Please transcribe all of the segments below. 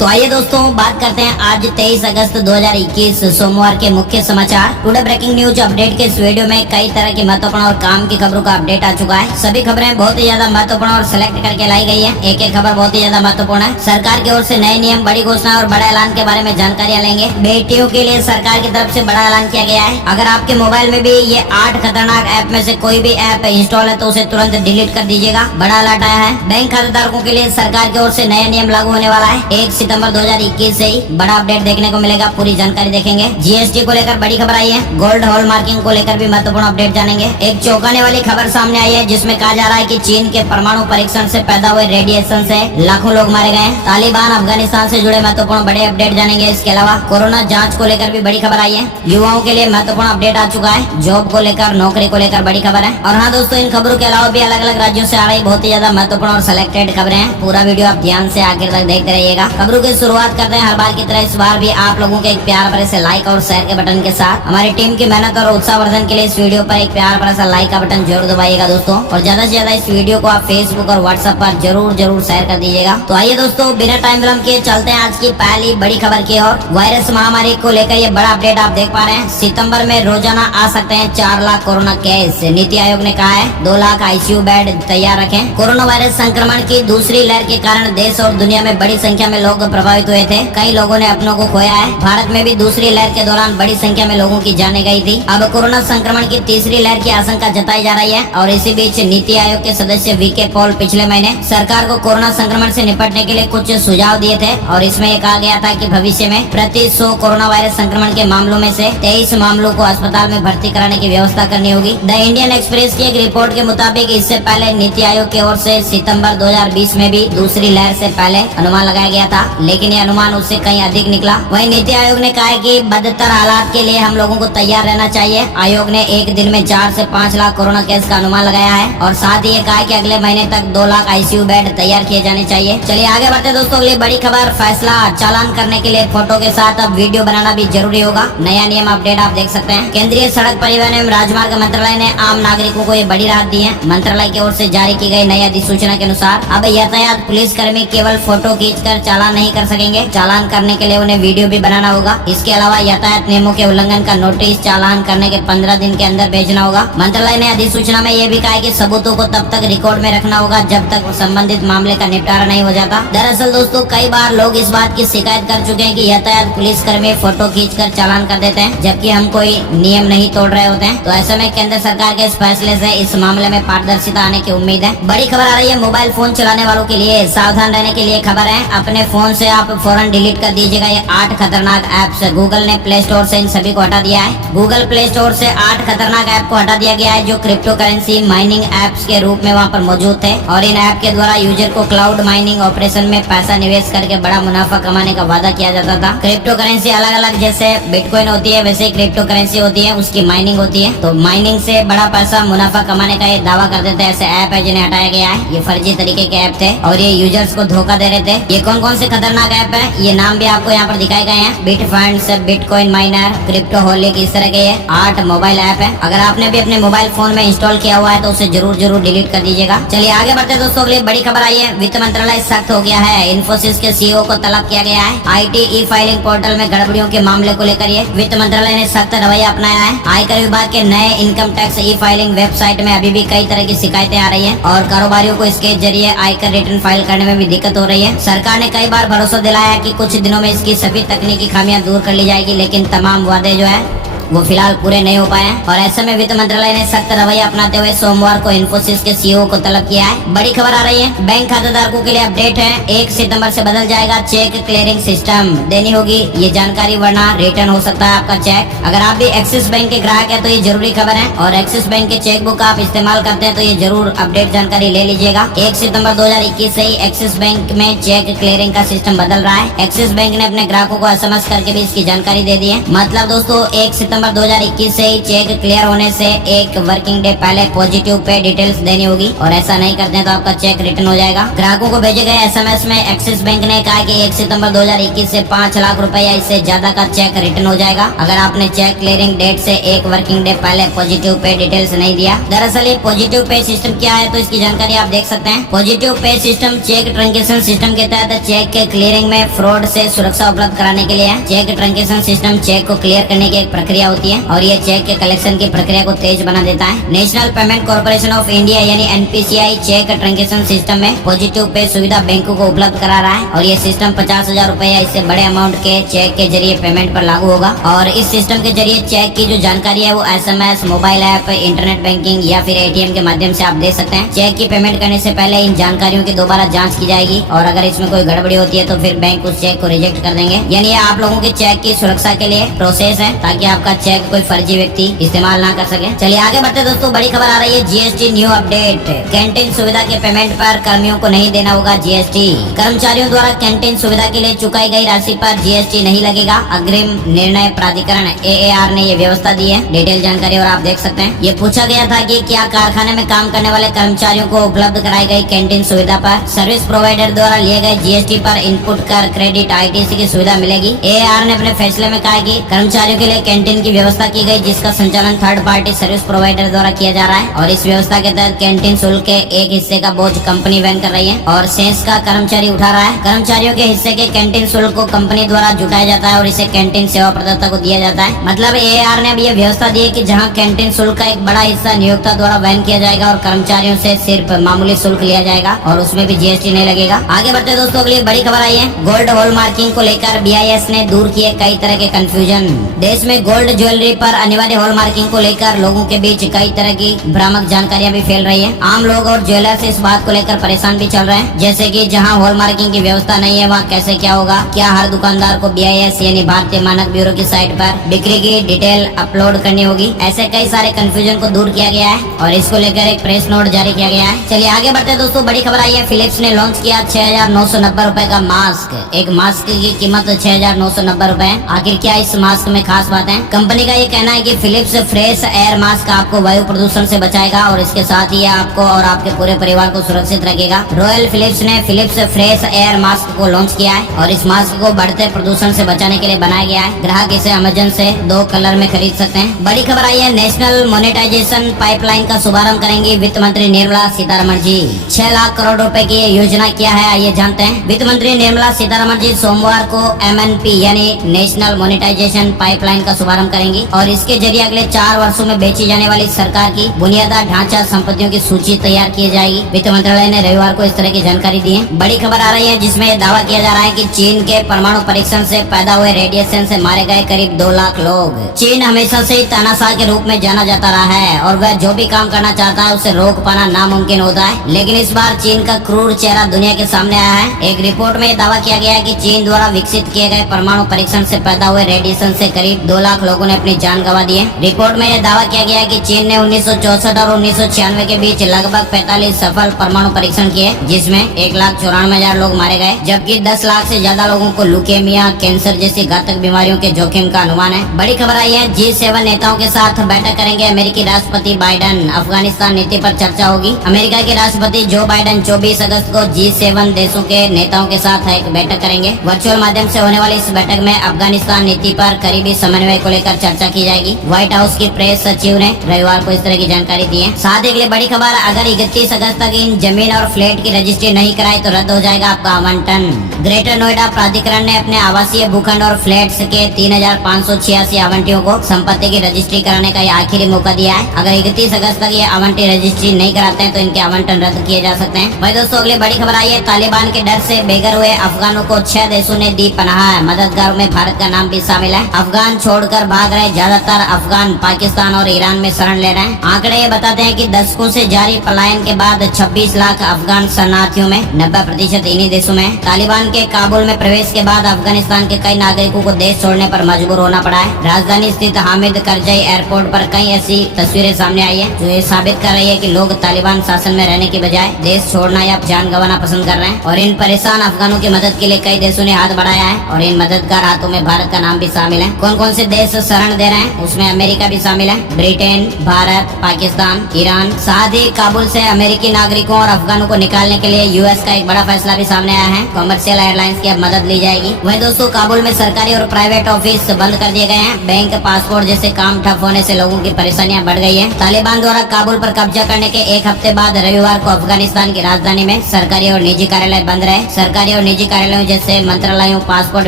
तो आइए दोस्तों बात करते हैं आज 23 अगस्त 2021 सोमवार के मुख्य समाचार। टुडे ब्रेकिंग न्यूज अपडेट के इस वीडियो में कई तरह की महत्वपूर्ण और काम की खबरों का अपडेट आ चुका है। सभी खबरें बहुत ही ज्यादा महत्वपूर्ण और सिलेक्ट करके लाई गई है। एक एक खबर बहुत ही ज्यादा महत्वपूर्ण है। सरकार की ओर से नए नियम, बड़ी घोषणा और बड़ा ऐलान के बारे में जानकारियां लेंगे। बेटियों के लिए सरकार की तरफ से बड़ा ऐलान किया गया है। अगर आपके मोबाइल में भी ये 8 खतरनाक ऐप में से कोई भी ऐप इंस्टॉल है तो उसे तुरंत डिलीट कर दीजिएगा। बड़ा अलर्ट आया है। बैंक खातेदारों के लिए सरकार की ओर से नया नियम लागू होने वाला है। 1 सितंबर 2021 से ही बड़ा अपडेट देखने को मिलेगा। पूरी जानकारी देखेंगे। जीएसटी को लेकर बड़ी खबर आई है। गोल्ड हॉल मार्किंग को लेकर भी महत्वपूर्ण अपडेट जानेंगे। एक चौंकाने वाली खबर सामने आई है जिसमें कहा जा रहा है कि चीन के परमाणु परीक्षण से पैदा हुए रेडिएशन से लाखों लोग मारे गए। तालिबान अफगानिस्तान से जुड़े महत्वपूर्ण बड़े अपडेट जानेंगे। इसके अलावा कोरोना जांच को लेकर भी बड़ी खबर आई है। युवाओं के लिए महत्वपूर्ण अपडेट आ चुका है। जॉब को लेकर, नौकरी को लेकर बड़ी खबर है। और हाँ दोस्तों, इन खबरों के अलावा भी अलग अलग राज्यों से आ रही बहुत ही ज्यादा महत्वपूर्ण और सिलेक्टेड खबरें हैं। पूरा वीडियो आप ध्यान से आखिर तक देखते रहिएगा। खबरों की शुरुआत करते हैं हर बार की तरह इस बार भी आप लोगों के एक प्यार भरे से लाइक और शेयर के बटन के साथ। हमारी टीम की मेहनत और उत्साहवर्धन के लिए इस वीडियो पर एक प्यार भरा सा लाइक का बटन जरूर दबाइएगा दोस्तों। और ज्यादा से ज्यादा इस वीडियो को आप फेसबुक और व्हाट्सएप पर जरूर शेयर कर दीजिएगा। तो आइए दोस्तों, बिना टाइम विलंब किए चलते हैं आज की पहली बड़ी खबर की ओर। वायरस महामारी को लेकर ये बड़ा अपडेट आप देख पा रहे हैं। सितंबर में रोजाना आ सकते हैं 4 लाख कोरोना केस। नीति आयोग ने कहा है 2 लाख आईसीयू बेड तैयार रखें। कोरोना वायरस संक्रमण की दूसरी लहर के कारण देश और दुनिया में बड़ी संख्या में लोग प्रभावित हुए थे। कई लोगों ने अपनों को खोया है। भारत में भी दूसरी लहर के दौरान बड़ी संख्या में लोगों की जानें गई थी। अब कोरोना संक्रमण की तीसरी लहर की आशंका जताई जा रही है। और इसी बीच नीति आयोग के सदस्य वीके पॉल पिछले महीने सरकार को कोरोना संक्रमण से निपटने के लिए कुछ सुझाव दिए थे। और इसमें ये कहा गया था कि भविष्य में प्रति 100 कोरोना वायरस संक्रमण के मामलों में से 23 मामलों को अस्पताल में भर्ती कराने की व्यवस्था करनी होगी। द इंडियन एक्सप्रेस की एक रिपोर्ट के मुताबिक इससे पहले नीति आयोग की ओर से सितंबर 2020 में भी दूसरी लहर से पहले अनुमान लगाया गया था, लेकिन ये अनुमान उससे कहीं अधिक निकला। वहीं नीति आयोग ने कहा है कि बदतर हालात के लिए हम लोगों को तैयार रहना चाहिए। आयोग ने एक दिन में 4 से 5 लाख कोरोना केस का अनुमान लगाया है। और साथ ही ये कहा है कि अगले महीने तक 2 लाख आईसीयू बेड तैयार किए जाने चाहिए। चलिए आगे बढ़ते दोस्तों। अगली बड़ी खबर, फैसला चालान करने के लिए फोटो के साथ अब वीडियो बनाना भी जरूरी होगा। नया नियम अपडेट आप देख सकते हैं। केंद्रीय सड़क परिवहन एवं राजमार्ग मंत्रालय ने आम नागरिकों को ये बड़ी राहत दी है। मंत्रालय की ओर से जारी की गई नई अधिसूचना के अनुसार अब यातायात पुलिस कर्मी केवल फोटो खींचकर चालान नहीं कर सकेंगे। चालान करने के लिए उन्हें वीडियो भी बनाना होगा। इसके अलावा यातायात नियमों के उल्लंघन का नोटिस चालान करने के 15 दिन के अंदर भेजना होगा। मंत्रालय ने अधिसूचना में यह भी कहा है कि सबूतों को तब तक रिकॉर्ड में रखना होगा जब तक संबंधित मामले का निपटारा नहीं हो जाता। दरअसल दोस्तों, कई बार लोग इस बात की शिकायत कर चुके हैं कि यातायात पुलिस कर्मी फोटो खींचकर चालान कर देते हैं जबकि हम कोई नियम नहीं तोड़ रहे होते हैं। तो ऐसे में केंद्र सरकार के इस फैसले से इस मामले में पारदर्शिता आने की उम्मीद है। बड़ी खबर आ रही है मोबाइल फोन चलाने वालों के लिए सावधान रहने के लिए खबर है। अपने फोन से आप फौरन डिलीट कर दीजिएगा ये 8 खतरनाक ऐप्स। गूगल ने प्ले स्टोर से इन सभी को हटा दिया है। गूगल प्ले स्टोर से 8 खतरनाक ऐप को हटा दिया गया है जो क्रिप्टो करेंसी माइनिंग ऐप्स के रूप में वहाँ पर मौजूद थे। और इन ऐप के द्वारा यूजर को क्लाउड माइनिंग ऑपरेशन में पैसा निवेश करके बड़ा मुनाफा कमाने का वादा किया जाता था। क्रिप्टो करेंसी अलग अलग जैसे बिटकॉइन होती है वैसे क्रिप्टो करेंसी होती है, उसकी माइनिंग होती है। तो माइनिंग से बड़ा पैसा मुनाफा कमाने का ये दावा करते थे। ऐसे ऐप है जिन्हें हटाया गया है। ये फर्जी तरीके के ऐप थे और ये यूजर्स को धोखा दे रहे थे। ये कौन कौन से खतरनाक ऐप है ये नाम भी आपको यहाँ पर दिखाए गए हैं। बिटफंड्स, बिटकॉइन माइनर, क्रिप्टो होलिक, इस तरह के ये 8 मोबाइल ऐप है। अगर आपने भी अपने मोबाइल फोन में इंस्टॉल किया हुआ है तो उसे जरूर डिलीट कर दीजिएगा। चलिए आगे बढ़ते दोस्तों। अगली बड़ी खबर आई है। वित्त मंत्रालय सख्त हो गया है। इन्फोसिस के सीईओ को तलब किया गया है। आईटी ई फाइलिंग पोर्टल में गड़बड़ियों के मामले को लेकर ये वित्त मंत्रालय ने सख्त रवैया अपनाया है। आयकर विभाग के नए income tax e filing website में अभी भी कई तरह की शिकायतें आ रही है और कारोबारियों को इसके जरिए आयकर रिटर्न फाइल करने में भी दिक्कत हो रही है। सरकार ने कई बार भरोसा दिलाया है कि कुछ दिनों में इसकी सभी तकनीकी खामियां दूर कर ली जाएगी, लेकिन तमाम वादे जो है वो फिलहाल पूरे नहीं हो पाए हैं। और ऐसे में वित्त मंत्रालय ने सख्त रवैया अपनाते हुए सोमवार को इन्फोसिस के सीईओ को तलब किया है। बड़ी खबर आ रही है। बैंक खातेदारों के लिए अपडेट है। 1 सितंबर से बदल जाएगा चेक क्लियरिंग सिस्टम। देनी होगी ये जानकारी वरना रिटर्न हो सकता है आपका चेक। अगर आप भी एक्सिस बैंक के ग्राहक है तो ये जरूरी खबर है। और एक्सिस बैंक के चेक बुक आप इस्तेमाल करते हैं तो ये जरूर अपडेट जानकारी ले लीजिएगा। 1 सितंबर 2021 से ही एक्सिस बैंक में चेक क्लियरिंग का सिस्टम बदल रहा है। एक्सिस बैंक ने अपने ग्राहकों को SMS करके भी इसकी जानकारी दे दी है। मतलब दोस्तों 1 सितंबर सितंबर 2021 से ही चेक क्लियर होने से एक वर्किंग डे पहले पॉजिटिव पे डिटेल्स देनी होगी और ऐसा नहीं करते हैं तो आपका चेक रिटर्न हो जाएगा। ग्राहकों को भेजे गए एसएमएस में एक्सिस बैंक ने कहा कि 1 सितंबर 2021 से 5 लाख रुपए या इससे ज्यादा का चेक रिटर्न हो जाएगा अगर आपने चेक क्लियरिंग डेट से एक वर्किंग डे पहले पॉजिटिव पे डिटेल्स नहीं दिया। दरअसल ये पॉजिटिव पे सिस्टम क्या है तो इसकी जानकारी आप देख सकते हैं। Positive pay system cheque truncation system के तहत चेक के क्लियरिंग में फ्रॉड से सुरक्षा उपलब्ध कराने के लिए है। चेक ट्रंकेशन सिस्टम चेक को क्लियर करने की एक प्रक्रिया होती है और ये चेक के कलेक्शन की प्रक्रिया को तेज बना देता है। National payment corporation of India यानी एनपीसीआई चेक ट्रंकेशन सिस्टम में पॉजिटिव पे सुविधा बैंकों को उपलब्ध करा रहा है और ये सिस्टम 50,000 रुपए या इससे बड़े अमाउंट के चेक के जरिए पेमेंट पर लागू होगा और इस सिस्टम के जरिए चेक की जो जानकारी है वो SMS, mobile app, internet banking या फिर एटीएम के माध्यम से आप दे सकते हैं। चेक की पेमेंट करने से पहले इन जानकारियों की दोबारा जांच की जाएगी और अगर इसमें कोई गड़बड़ी होती है तो फिर बैंक उस चेक को रिजेक्ट कर देंगे। यानी आप लोगों के चेक की सुरक्षा के लिए प्रोसेस है ताकि आपका चेक कोई फर्जी व्यक्ति इस्तेमाल ना कर सके। चलिए आगे बढ़ते दोस्तों, बड़ी खबर आ रही है जीएसटी न्यू अपडेट। कैंटीन सुविधा के पेमेंट पर कर्मियों को नहीं देना होगा जीएसटी। कर्मचारियों द्वारा कैंटीन सुविधा के लिए चुकाई गई राशि पर जीएसटी नहीं लगेगा। अग्रिम निर्णय प्राधिकरण एएआर ने ये व्यवस्था दी है। डिटेल जानकारी और आप देख सकते हैं। ये पूछा गया था कि क्या कारखाने में काम करने वाले कर्मचारियों को उपलब्ध कराई गई कैंटीन सुविधा पर सर्विस प्रोवाइडर द्वारा लिए गए जीएसटी पर इनपुट कर क्रेडिट आईटीसी की सुविधा मिलेगी। एएआर ने अपने फैसले में कहा कि कर्मचारियों के लिए कैंटीन की व्यवस्था की गई जिसका संचालन थर्ड पार्टी सर्विस प्रोवाइडर द्वारा किया जा रहा है और इस व्यवस्था के तहत कैंटीन शुल्क के एक हिस्से का बोझ कंपनी वहन कर रही है और शेष का कर्मचारी उठा रहा है। कर्मचारियों के हिस्से के कैंटीन शुल्क को कंपनी द्वारा जुटाया जाता है और इसे कैंटीन सेवा प्रदाता को दिया जाता है। मतलब एआर ने अब ये व्यवस्था दी है कि जहां कैंटीन शुल्क का एक बड़ा हिस्सा नियोक्ता द्वारा वहन किया जाएगा और कर्मचारियों से सिर्फ मामूली शुल्क लिया जाएगा और उसमें भी जीएसटी नहीं लगेगा। आगे बढ़ते दोस्तों, अगली बड़ी खबर आई है। गोल्ड हॉलमार्किंग को लेकर बीआईएस ने दूर किए कई तरह के कंफ्यूजन। देश में गोल्ड ज्वेलरी पर अनिवार्य हॉलमार्किंग को लेकर लोगों के बीच कई तरह की भ्रामक जानकारियां भी फैल रही है। आम लोग और ज्वेलर्स इस बात को लेकर परेशान भी चल रहे हैं, जैसे कि जहां हॉलमार्किंग की व्यवस्था नहीं है वहां कैसे क्या होगा, क्या हर दुकानदार को बीआईएस यानी भारतीय मानक ब्यूरो की साइट पर बिक्री की डिटेल अपलोड करनी होगी। ऐसे कई सारे कंफ्यूजन को दूर किया गया है और इसको लेकर एक प्रेस नोट जारी किया गया है। चलिए आगे बढ़ते दोस्तों, बड़ी खबर आई है। फिलिप्स ने लॉन्च किया 6,990 रुपए का मास्क। एक मास्क की कीमत 6,990 रुपए है। आखिर क्या इस मास्क में खास बात है? कंपनी का ये कहना है कि फिलिप्स फ्रेश एयर मास्क आपको वायु प्रदूषण से बचाएगा और इसके साथ ही आपको और आपके पूरे परिवार को सुरक्षित रखेगा। रॉयल फिलिप्स ने फिलिप्स फ्रेश एयर मास्क को लॉन्च किया है और इस मास्क को बढ़ते प्रदूषण से बचाने के लिए बनाया गया है। ग्राहक इसे अमेजन से 2 कलर में खरीद सकते हैं। बड़ी खबर आई है। नेशनल मोनेटाइजेशन पाइपलाइन का शुभारंभ करेंगी वित्त मंत्री निर्मला सीतारमण जी। 6 लाख करोड़ रुपए की ये योजना क्या है आइए जानते हैं। वित्त मंत्री निर्मला सीतारमण जी सोमवार को एमएनपी यानी नेशनल मोनेटाइजेशन पाइपलाइन का शुभारंभ करेंगी और इसके जरिए अगले 4 वर्षों में बेची जाने वाली सरकार की बुनियादी ढांचा संपत्तियों की सूची तैयार की जाएगी। वित्त मंत्रालय ने रविवार को इस तरह की जानकारी दी है। बड़ी खबर आ रही है जिसमें दावा किया जा रहा है कि चीन के परमाणु परीक्षण से पैदा हुए रेडिएशन से मारे गए करीब 2 लाख लोग। चीन हमेशा से ही तानाशाह के रूप में जाना जाता रहा है और वह जो भी काम करना चाहता है उसे रोक पाना नामुमकिन होता है, लेकिन इस बार चीन का क्रूर चेहरा दुनिया के सामने आया है। एक रिपोर्ट में दावा किया गया है कि चीन द्वारा विकसित किए गए परमाणु परीक्षण से पैदा हुए रेडिएशन से करीब 2 लाख लोगों ने अपनी जान गंवा दी है। रिपोर्ट में यह दावा किया गया है कि चीन ने 1964 और 1996 के बीच लगभग 45 सफल परमाणु परीक्षण किए जिसमें 1,94,000 लोग मारे गए, जबकि 10 लाख से ज्यादा लोगों को लुकेमिया, कैंसर जैसी घातक बीमारियों के जोखिम का अनुमान है। बड़ी खबर आई है। G7 नेताओं के साथ बैठक करेंगे अमेरिकी राष्ट्रपति बाइडेन। अफगानिस्तान नीति पर चर्चा होगी। अमेरिका के राष्ट्रपति जो बाइडेन 24 अगस्त को G7 देशों के नेताओं के साथ एक बैठक करेंगे। वर्चुअल माध्यम से होने वाली इस बैठक में अफगानिस्तान नीति पर करीबी समन्वय को लेकर चर्चा की जाएगी। व्हाइट हाउस की प्रेस सचिव ने रविवार को इस तरह की जानकारी दी है। साथ ही अगली बड़ी खबर, अगर 31 अगस्त तक इन जमीन और फ्लैट की रजिस्ट्री नहीं कराई तो रद्द हो जाएगा आपका आवंटन। ग्रेटर नोएडा प्राधिकरण ने अपने आवासीय भूखंड और फ्लैट्स के 3,586 आवंटियों को संपत्ति की रजिस्ट्री कराने का आखिरी मौका दिया है। अगर 31 अगस्त तक ये आवंटी रजिस्ट्री नहीं कराते हैं तो इनके आवंटन रद्द किए जा सकते हैं। भाई दोस्तों, अगली बड़ी खबर आई है। तालिबान के डर से बेघर हुए अफगानों को 6 देशों ने दी पनाह। मददगारों में भारत का नाम भी शामिल है। अफगान छोड़कर भाग रहे ज्यादातर अफगान पाकिस्तान और ईरान में शरण ले रहे हैं। आंकड़े ये बताते हैं कि दशकों से जारी पलायन के बाद 26 लाख अफगान शरणार्थियों में 90% इन्हीं देशों में है। तालिबान के काबुल में प्रवेश के बाद अफगानिस्तान के कई नागरिकों को देश छोड़ने पर मजबूर होना पड़ा है। राजधानी स्थित हामिद करजई एयरपोर्ट पर कई ऐसी तस्वीरें सामने आई है जो ये साबित कर रही है कि लोग तालिबान शासन में रहने की बजाय देश छोड़ना या जान गंवाना पसंद कर रहे हैं और इन परेशान अफगानों की मदद के लिए कई देशों ने हाथ बढ़ाया है और इन मददगार हाथों में भारत का नाम भी शामिल है। कौन कौन से देश शरण दे रहे हैं। उसमें अमेरिका भी शामिल है, ब्रिटेन, भारत, पाकिस्तान, ईरान। साथ ही काबुल से अमेरिकी नागरिकों और अफगानों को निकालने के लिए यूएस का एक बड़ा फैसला भी सामने आया है। कमर्शियल एयरलाइंस की अब मदद ली जाएगी। वहीं दोस्तों काबुल में सरकारी और प्राइवेट ऑफिस बंद कर दिए गए हैं। बैंक, पासपोर्ट जैसे काम ठप होने से लोगों की परेशानियां बढ़ गई है। तालिबान द्वारा काबुल पर कब्जा करने के एक हफ्ते बाद रविवार को अफगानिस्तान की राजधानी में सरकारी और निजी कार्यालय बंद रहे। सरकारी और निजी कार्यालयों जैसे मंत्रालयों, पासपोर्ट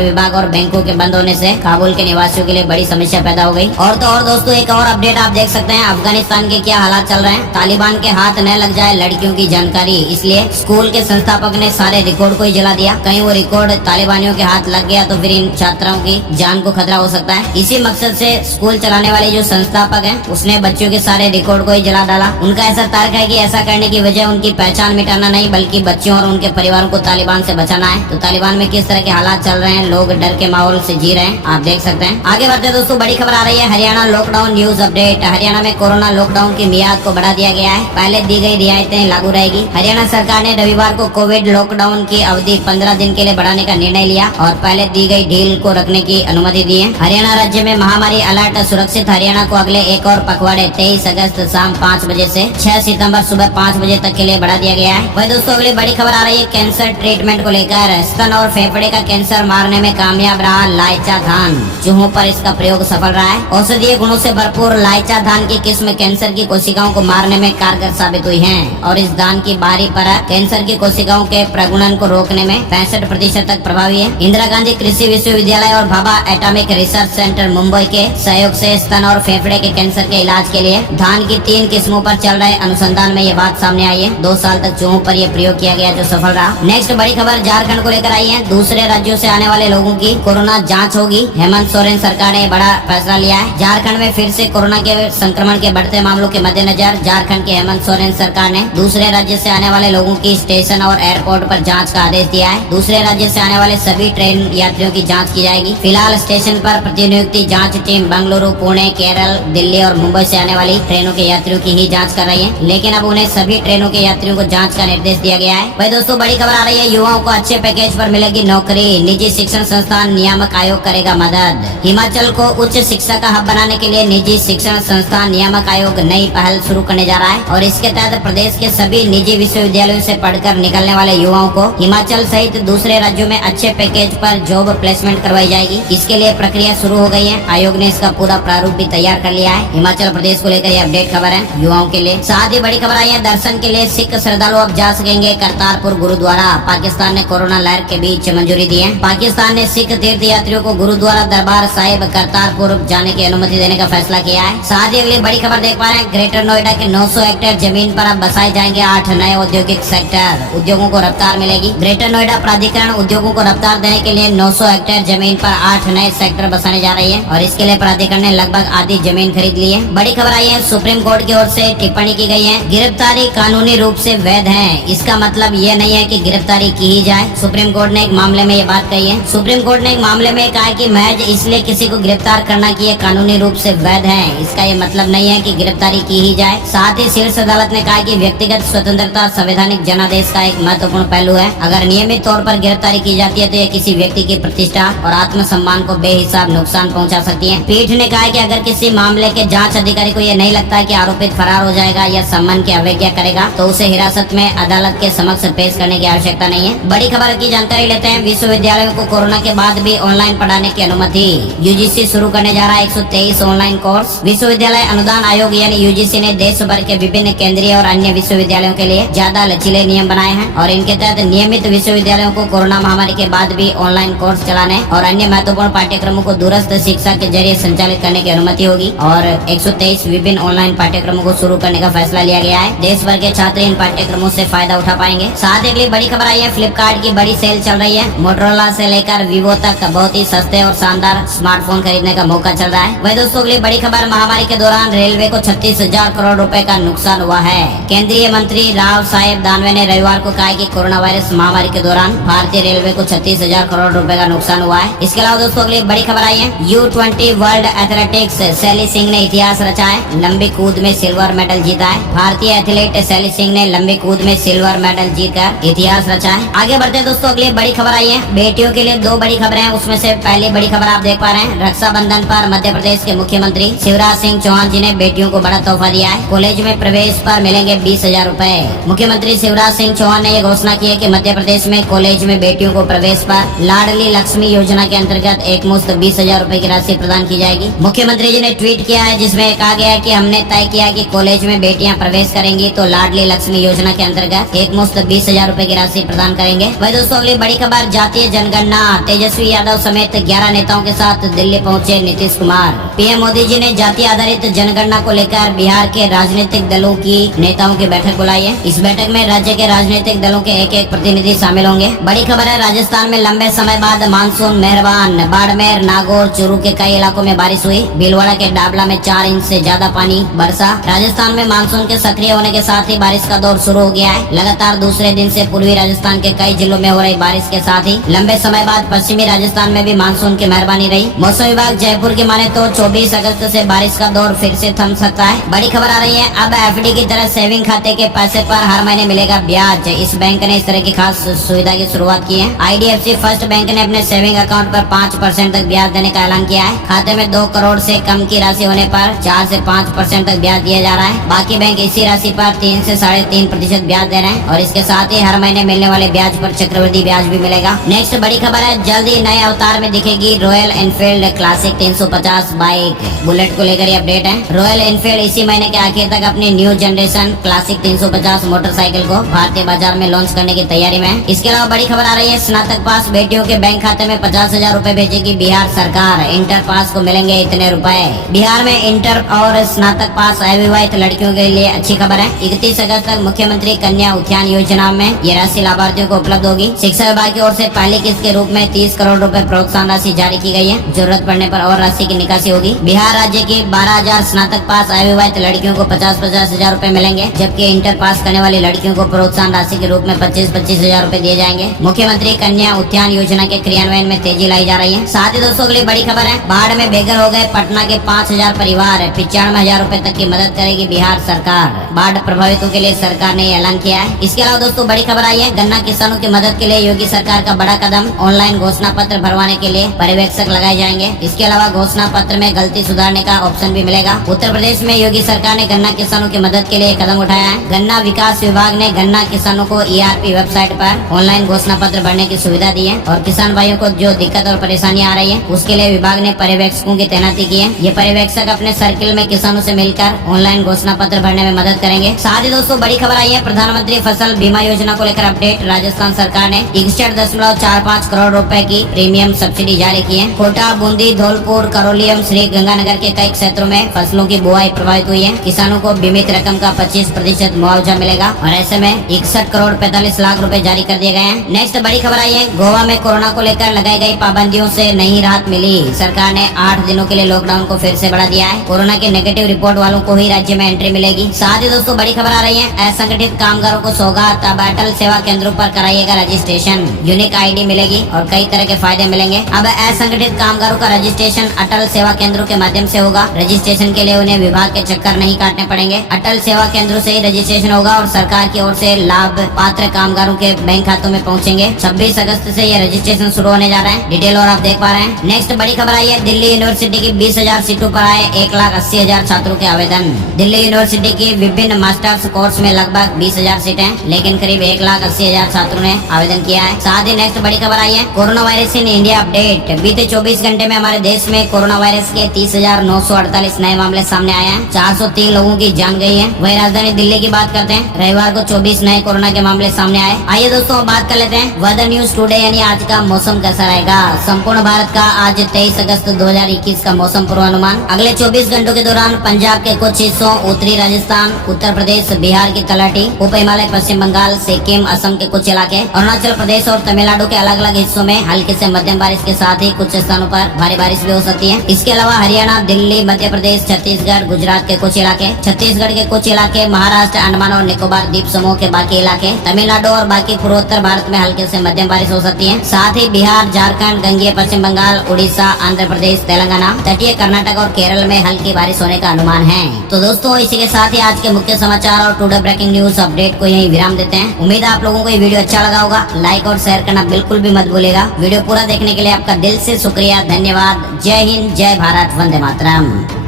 विभाग और बैंकों के बंद होने से काबुल के निवासियों के लिए बड़ी समस्या पैदा हो गई। और तो और दोस्तों एक और अपडेट आप देख सकते हैं, अफगानिस्तान के क्या हालात चल रहे हैं। तालिबान के हाथ न लग जाए लड़कियों की जानकारी, इसलिए स्कूल के संस्थापक ने सारे रिकॉर्ड को ही जला दिया। कहीं वो रिकॉर्ड तालिबानियों के हाथ लग गया तो फिर इन छात्राओं की जान को खतरा हो सकता है। इसी मकसद से स्कूल चलाने वाले जो संस्थापक हैं उसने बच्चों के सारे रिकॉर्ड को ही जला डाला। उनका ऐसा तर्क है कि ऐसा करने की वजह उनकी पहचान मिटाना नहीं बल्कि बच्चों और उनके परिवारों को तालिबान से बचाना है। तो तालिबान में किस तरह के हालात चल रहे हैं, लोग डर के माहौल से जी रहे हैं, आप देख सकते हैं। आगे बढ़ते हैं दोस्तों, बड़ी खबर आ रही है Haryana lockdown news update. Haryana में कोरोना लॉकडाउन की मियाद को बढ़ा दिया गया है। पहले दी गई रियायतें लागू रहेगी। हरियाणा सरकार ने रविवार को कोविड लॉकडाउन की अवधि 15 दिन के लिए बढ़ाने का निर्णय लिया और पहले दी गई ढील को रखने की अनुमति दी है। हरियाणा राज्य में महामारी अलर्ट सुरक्षित हरियाणा को अगले एक और पखवाड़े 23 अगस्त शाम 5 बजे से 6 सितंबर सुबह 5 बजे तक के लिए बढ़ा दिया गया है। वही दोस्तों अगली बड़ी खबर आ रही है कैंसर ट्रीटमेंट को लेकर। स्तन और फेफड़े का कैंसर मारने में कामयाब रहा लाइचा धान। चूहों पर इसका प्रयोग सफल रहा है। औषधीय गुणों से भरपूर लाइचा धान की किस्म कैंसर की कोशिकाओं को मारने में कारगर साबित हुई है और इस धान की बाहरी परत कैंसर की कोशिकाओं के प्रगुणन को रोकने में 65% तक प्रभावी है। इंदिरा गांधी कृषि विश्वविद्यालय और Bhabha atomic research centre Mumbai के सहयोग से स्तन और फेफड़े के कैंसर के इलाज के लिए धान की 3 किस्मों पर चल रहे अनुसंधान में ये बात सामने आई है। 2 साल तक चूहों पर यह प्रयोग किया गया जो सफल रहा। नेक्स्ट बड़ी खबर झारखंड को लेकर आई है। दूसरे राज्यों से आने वाले लोगों की कोरोना जांच होगी। हेमंत सोरेन सरकार ने बड़ा फैसला लिया है। झारखंड में फिर से कोरोना के संक्रमण के बढ़ते मामलों के मद्देनजर झारखंड के हेमंत सोरेन सरकार ने दूसरे राज्य से आने वाले लोगों की स्टेशन और एयरपोर्ट पर जांच का आदेश दिया है। दूसरे राज्य से आने वाले सभी ट्रेन यात्रियों की जांच की जाएगी। फिलहाल स्टेशन पर प्रतिनियुक्ति जांच टीम बेंगलुरु, पुणे, केरल, दिल्ली और मुंबई से आने वाली ट्रेनों के यात्रियों की ही जांच कर रही है, लेकिन अब उन्हें सभी ट्रेनों के यात्रियों को जांच का निर्देश दिया गया है। वही दोस्तों बड़ी खबर आ रही है, युवाओं को अच्छे पैकेज पर मिलेगी नौकरी। निजी शिक्षण संस्थान नियामक आयोग करेगा मदद। हिमाचल को उच्च शिक्षा का हब बनाने के लिए निजी शिक्षण संस्थान नियामक आयोग नई पहल शुरू करने जा रहा है और इसके तहत प्रदेश के सभी निजी विश्वविद्यालयों से पढ़कर निकलने वाले युवाओं को हिमाचल सहित दूसरे राज्यों में अच्छे पैकेज पर जॉब प्लेसमेंट करवाई जाएगी। इसके लिए प्रक्रिया शुरू हो गई है। आयोग ने इसका पूरा प्रारूप भी तैयार कर लिया है। हिमाचल प्रदेश को लेकर यह अपडेट खबर है युवाओं के लिए। साथ ही बड़ी खबर आई है, दर्शन के लिए सिख श्रद्धालु अब जा सकेंगे करतारपुर गुरुद्वारा। पाकिस्तान ने कोरोना लहर के बीच मंजूरी दी है। पाकिस्तान ने सिख तीर्थ यात्रियों को गुरुद्वारा दरबार साहिब करतारपुर जाने की अनुमति देने का फैसला किया है। साथ ही अगली बड़ी खबर देख पा रहे हैं, ग्रेटर नोएडा के 900 हेक्टेयर जमीन पर अब बसाए जाएंगे 8 नए औद्योगिक सेक्टर। उद्योगों को रफ्तार मिलेगी। ग्रेटर नोएडा प्राधिकरण उद्योगों को रफ्तार देने के लिए 900 हेक्टेयर जमीन पर 8 नए सेक्टर बसाने जा रही है और इसके लिए प्राधिकरण ने लगभग आधी जमीन खरीद ली है। बड़ी खबर आई है, सुप्रीम कोर्ट की ओर से टिप्पणी की गई है, गिरफ्तारी कानूनी रूप से वैध है। इसका मतलब ये नहीं है कि गिरफ्तारी की ही जाए। सुप्रीम कोर्ट ने एक मामले में ये बात कही है। सुप्रीम कोर्ट ने एक मामले में कहा है कि महज इसलिए किसी को गिरफ्तार करना कि ये कानूनी रूप से वैध है, इसका ये मतलब नहीं है कि गिरफ्तारी की ही जाए। साथ ही शीर्ष अदालत ने कहा कि व्यक्तिगत स्वतंत्रता संवैधानिक जनादेश का एक महत्वपूर्ण पहलू है। अगर नियमित तौर पर गिरफ्तारी की जाती है तो यह किसी व्यक्ति की प्रतिष्ठा और आत्मसम्मान को बेहिसाब नुकसान पहुंचा सकती है। पीठ ने कहा कि अगर किसी मामले के जांच अधिकारी को यह नहीं लगता है कि आरोपित फरार हो जाएगा या सम्मान की अवज्ञा करेगा तो उसे हिरासत में अदालत के समक्ष पेश करने की आवश्यकता नहीं है। बड़ी खबर की जानकारी लेते हैं, विश्वविद्यालयों को कोरोना के बाद भी ऑनलाइन पढ़ाने की अनुमति। यूजीसी शुरू करने जा रहा है 123 ऑनलाइन कोर्स। विश्वविद्यालय अनुदान आयोग यानी यूजीसी ने देश भर के विभिन्न केंद्रीय और अन्य विश्वविद्यालयों के लिए ज्यादा लचीले नियम बनाए हैं और इनके तहत नियमित विश्वविद्यालयों को कोरोना महामारी के बाद भी ऑनलाइन कोर्स चलाने और अन्य महत्वपूर्ण पाठ्यक्रमों को दूरस्थ शिक्षा के जरिए संचालित करने की अनुमति होगी और 123 विभिन्न ऑनलाइन पाठ्यक्रमों को शुरू करने का फैसला लिया गया है। देश भर के छात्र इन पाठ्यक्रमों से फायदा उठा पाएंगे। साथ ही अगली बड़ी खबर आई है, फ्लिपकार्ट की बड़ी सेल चल रही है। मोटरोला से लेकर वीवो तक बहुत ही सस्ते और शानदार स्मार्टफोन खरीदने का मौका चल रहा है। वही दोस्तों अगली बड़ी खबर, महामारी के दौरान रेलवे को 36,000 करोड़ रुपए का नुकसान हुआ है। केंद्रीय मंत्री राव साहेब दानवे ने रविवार को कहा कि कोरोना वायरस महामारी के दौरान भारतीय रेलवे को 36,000 करोड़ रुपए का नुकसान हुआ है। इसके अलावा दोस्तों अगली बड़ी खबर आई है, U20 वर्ल्ड एथलेटिक्स सैली सिंह ने इतिहास रचा है। लंबी कूद में सिल्वर मेडल जीता है। भारतीय एथलीट सैली सिंह ने लंबी कूद में सिल्वर मेडल जीतकर इतिहास रचा है। आगे बढ़ते हैं दोस्तों, अगली बड़ी खबर आई है, बेटियों के लिए 2 बड़ी खबरें हैं। उसमें से पहली बड़ी खबर आप देख पा रहे हैं, रक्षाबंधन रक्षाबंधन पर मध्य प्रदेश के मुख्यमंत्री शिवराज सिंह चौहान जी ने बेटियों को बड़ा तोहफा दिया है। कॉलेज में प्रवेश पर मिलेंगे 20,000 रूपए। मुख्यमंत्री शिवराज सिंह चौहान ने ये घोषणा की है कि मध्य प्रदेश में कॉलेज में बेटियों को प्रवेश पर लाडली लक्ष्मी योजना के अंतर्गत एक मुश्त 20,000 रूपए की राशि प्रदान की जाएगी। मुख्यमंत्री जी ने ट्वीट किया है जिसमें कहा गया है कि हमने तय किया कि कॉलेज में बेटियां प्रवेश करेंगी तो लाडली लक्ष्मी योजना के अंतर्गत एक मुश्त 20,000 रूपए की राशि प्रदान करेंगे। वही दोस्तों अगली बड़ी खबर, जातीय जनगणना, तेजस्वी यादव समेत 11 नेताओं के साथ दिल्ली पहुंचे नीतीश कुमार। पीएम मोदी जी ने जाति आधारित जनगणना को लेकर बिहार के राजनीतिक दलों की नेताओं की बैठक बुलाई है। इस बैठक में राज्य के राजनीतिक दलों के एक प्रतिनिधि शामिल होंगे। बड़ी खबर है, राजस्थान में लंबे समय बाद मानसून मेहरबान। बाड़मेर, नागौर, चूरू के कई इलाकों में बारिश हुई। भीलवाड़ा के डाबला में 4 इंच से ज्यादा पानी बरसा। राजस्थान में मानसून के सक्रिय होने के साथ ही बारिश का दौर शुरू हो गया है। लगातार दूसरे दिन से पूर्वी राजस्थान के कई जिलों में हो रही बारिश के साथ ही लंबे समय बाद पश्चिमी राजस्थान में भी मानसून की मेहरबानी रही। मौसम विभाग जयपुर की माने तो 24 अगस्त से बारिश का दौर फिर से थम सकता है। बड़ी खबर आ रही है, अब एफडी की तरह सेविंग खाते के पैसे पर हर महीने मिलेगा ब्याज। इस बैंक ने इस तरह की खास सुविधा की शुरुआत की है। IDFC फर्स्ट बैंक ने अपने सेविंग अकाउंट पर 5% तक ब्याज देने का ऐलान किया है। खाते में 2 करोड़ से कम की राशि होने पर 4 से 5% तक ब्याज दिया जा रहा है। बाकी बैंक इसी राशि पर 3 से 3.5% ब्याज दे रहे हैं और इसके साथ ही हर महीने मिलने वाले ब्याज पर चक्रवृद्धि ब्याज भी मिलेगा। नेक्स्ट बड़ी खबर है, जल्द ही नए अवतार में दिखेगी royal Enfield classic 350 bike. Bullet को लेकर ये अपडेट है। रॉयल एनफील्ड इसी महीने के आखिर तक अपनी न्यू जनरेशन क्लासिक 350 मोटरसाइकिल को भारतीय बाजार में लॉन्च करने की तैयारी में है। इसके अलावा बड़ी खबर आ रही है, स्नातक पास बेटियों के बैंक खाते में 50,000 रूपए भेजेगी बिहार सरकार। इंटर पास को मिलेंगे इतने रुपए। बिहार में इंटर और स्नातक पास अविवाहित लड़कियों के लिए अच्छी खबर है। 31 अगस्त तक मुख्यमंत्री कन्या उत्थान योजना में ये राशि लाभार्थियों को उपलब्ध होगी। शिक्षा विभाग की ओर से पहली किस्त के रूप में 30 करोड़ रुपए प्रोत्साहन राशि जारी की गई है। जरूरत पड़ने पर और राशि की निकासी होगी। बिहार राज्य की 12,000 स्नातक पास अविवाहित लड़कियों को 50,000 रूपए मिलेंगे, जबकि इंटर पास करने वाली लड़कियों को प्रोत्साहन राशि के रूप में 25,000 रूपए दिए जाएंगे। मुख्यमंत्री कन्या उत्थान योजना के क्रियान्वयन में तेजी लाई जा रही है। साथ ही दोस्तों अगली बड़ी खबर है, बाढ़ में बेघर हो गए पटना के 5,000 परिवार। 95,000 रूपए तक की मदद करेगी बिहार सरकार। बाढ़ प्रभावितों के लिए सरकार ने ऐलान किया है। इसके अलावा दोस्तों बड़ी खबर आई है, गन्ना किसानों की मदद के लिए योगी सरकार का बड़ा कदम। ऑनलाइन घोषणा पत्र भरवाने के लिए पर्यवेक्षक लगाए जाएंगे। इसके अलावा घोषणा पत्र में गलती सुधारने का ऑप्शन भी मिलेगा। उत्तर प्रदेश में योगी सरकार ने गन्ना किसानों की मदद के लिए कदम उठाया है। गन्ना विकास विभाग ने गन्ना किसानों को ERP वेबसाइट पर ऑनलाइन घोषणा पत्र भरने की सुविधा दी है और किसान भाइयों को जो दिक्कत और परेशानियां आ रही है उसके लिए विभाग ने पर्यवेक्षकों की तैनाती की है। ये पर्यवेक्षक अपने सर्किल में किसानों से मिलकर ऑनलाइन घोषणा पत्र भरने में मदद करेंगे। साथ ही दोस्तों बड़ी खबर आई है, प्रधानमंत्री फसल बीमा योजना को लेकर अपडेट। राजस्थान सरकार ने 61.45 करोड़ रुपए की प्रीमियम सब्सिडी जारी की है। कोटा, बूंदी, धौलपुर, करौलियम, श्री गंगानगर के कई क्षेत्रों में फसलों की बुआई प्रभावित हुई है। किसानों को बीमित रकम का 25% मुआवजा मिलेगा और ऐसे में 61 करोड़ 45 लाख रुपए जारी कर दिए गए हैं। नेक्स्ट बड़ी खबर आई है, गोवा में कोरोना को लेकर लगाई गई पाबंदियों से नहीं राहत मिली। सरकार ने 8 दिनों के लिए लॉकडाउन को फिर से बढ़ा दिया है। कोरोना के नेगेटिव रिपोर्ट वालों को ही राज्य में एंट्री मिलेगी। साथ ही दोस्तों बड़ी खबर आ रही है, असंगठित कामगारों को सौगात। अब अटल सेवा केंद्रों पर कराइएगा रजिस्ट्रेशन। यूनिक ID मिलेगी और कई तरह के फायदे मिलेंगे। अब असंगठित कामगारों का रजिस्ट्रेशन अटल सेवा केंद्रों के माध्यम से होगा। रजिस्ट्रेशन के लिए उन्हें विभाग के चक्कर नहीं काटने पड़ेंगे। अटल सेवा केंद्रों से ही रजिस्ट्रेशन होगा और सरकार की ओर से लाभ पात्र कामगारों के बैंक खातों में पहुंचेंगे। 26 अगस्त से ये रजिस्ट्रेशन शुरू होने जा रहा है। डिटेल और आप देख पा रहे हैं। नेक्स्ट बड़ी खबर आई है, दिल्ली यूनिवर्सिटी की 20,000 सीटों पर आए 1,80,000 छात्रों के आवेदन। दिल्ली यूनिवर्सिटी की विभिन्न मास्टर्स कोर्स में लगभग 20,000 सीटें, लेकिन करीब 1,80,000 छात्रों ने आवेदन किया है। साथ ही नेक्स्ट बड़ी खबर आई है, corona virus in India update. बीते 24 घंटे में हमारे देश में कोरोना वायरस के 30,948 नए मामले सामने आए हैं। 403 लोगों की जान गई है। वही राजधानी दिल्ली की बात करते हैं, रविवार को 24 नए कोरोना के मामले सामने आए। आइए दोस्तों बात कर लेते हैं वेदर न्यूज टुडे यानी आज का मौसम कैसा रहेगा। संपूर्ण भारत का आज 23 अगस्त 2021 का मौसम पूर्वानुमान। अगले 24 घंटों के दौरान पंजाब के कुछ हिस्सों, उत्तरी राजस्थान, उत्तर प्रदेश, बिहार की तलहटी, उप हिमालय, पश्चिम बंगाल, सिक्किम, असम के कुछ इलाके, अरुणाचल प्रदेश और तमिलनाडु के अलग अलग हिस्सों में हल्की से मध्यम बारिश के साथ ही कुछ स्थानों पर भारी बारिश भी हो सकती है। इसके अलावा हरियाणा, दिल्ली, मध्य प्रदेश, छत्तीसगढ़, गुजरात के कुछ इलाके, छत्तीसगढ़ के कुछ इलाके, महाराष्ट्र, अंडमान और निकोबार द्वीप समूह के बाकी इलाके, तमिलनाडु और बाकी पूर्वोत्तर भारत में हल्के से मध्यम बारिश हो सकती है। साथ ही बिहार, झारखंड, गंगीय पश्चिम बंगाल, उड़ीसा, आंध्र प्रदेश, तेलंगाना, तटीय कर्नाटक और केरल में हल्की बारिश होने का अनुमान है। तो दोस्तों इसी के साथ ही आज के मुख्य समाचार और टुडे ब्रेकिंग न्यूज अपडेट को यहीं विराम देते हैं। उम्मीद है आप लोगों को ये वीडियो अच्छा लगा होगा। लाइक और शेयर करना बिल्कुल भी मत भूलिएगा। वीडियो पूरा देखने के लिए आपका दिल से शुक्रिया, धन्यवाद। जय हिंद, जय भारत, वंदे मातरम।